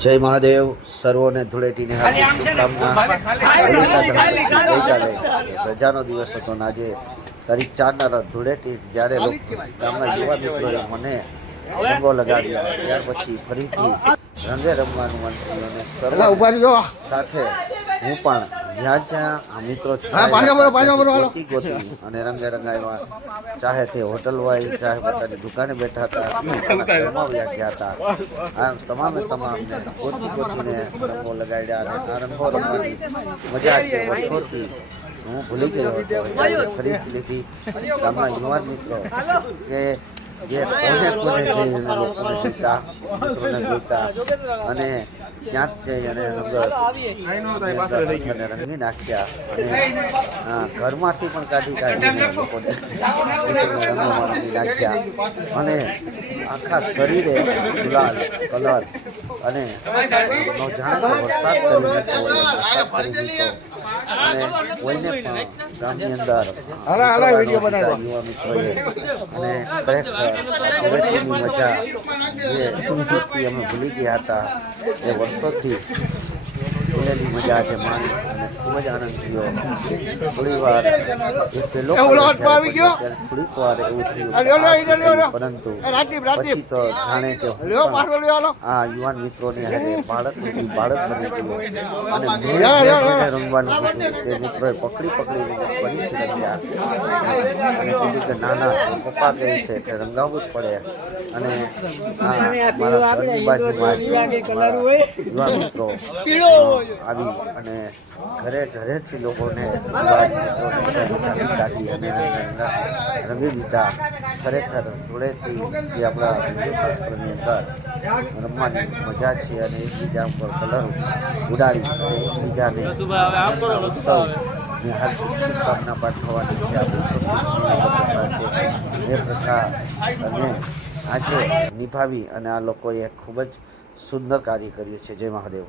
જય મહાદેવ. સર્વોને ધૂળેટીને હાર્દિક શુભકામના. ગઈકાલે રજાનો દિવસ હતો અને આજે તારીખ 4ના રોજ ધૂળેટી જ્યારે ગામના યુવા મિત્રોએ મને રંગો લગાવ્યા ત્યાર પછી ફરીથી રંગે રમવાનું મન થયું અને સર્વ સાથે હું પણ જ્યાં જ્યાં મિત્રો ગોતી અને રંગે રંગાવ્યા. ચાહે તે હોટલ હોય, ચાહે પોતાની દુકાને બેઠા હતા, રમાવ્યા ગયા હતા. આમ તમામે તમામને ગોતીને રંગો લગાડ્યા અને આ રંગો રમવાની મજા છે વર્ષોથી હું ભૂલી ગયો હતો. ફરીથી લીધી ગામના યુવાન મિત્રો કે જે કોને જઈને લોકોને જોઈતા, મિત્રોને જોઈતા અને ત્યાં જ જઈ અને રંગી નાખ્યા અને ઘરમાંથી પણ કાઢીને લોકોને રંગોમાં રંગી નાખ્યા અને આખા શરીરે ગુલાલ કલર અને જાણે વરસાદ કરી દીધો અને કોઈને પણ ગામની અંદર યુવા મિત્રોએ અને ખરેખર મજા જે વર્ષોથી અમે ભૂલી ગયા હતા એ વર્ષોથી ભૂલેલી મજા આજે માણી અને ખૂબ જ આનંદ થયો. થોડી વાર થોડીક વાર એવું થયું પરંતુ પછી તો જાણે કે આ યુવાન મિત્રોને બાળક બની ગયું અને મેં રમવાનું કીધું તે મિત્રોએ પકડી ફરીથી રમ્યા અને કીધું કે નાના પપ્પા કહે છે કે રંગાવવું જ પડે અને મારા ઘરની બાજુમાં યુવા મિત્રો આવી અને ઘરેથી લોકોને કાઢી અને રંગી દીધા. ખરેખર ધૂળેટી જે આપણા હિન્દુ શાસ્ત્રની અંદર રમવાની મજા છે અને એકબીજા ઉપર કલર ઉડાડી એકબીજાને ઉત્સવની હાર્દિક શુભકામના પાઠવવાની છે. આપણી એ પ્રથા અને આજે નિભાવી અને આ લોકોએ ખૂબ જ સુંદર કાર્ય કર્યું છે. જય મહાદેવ.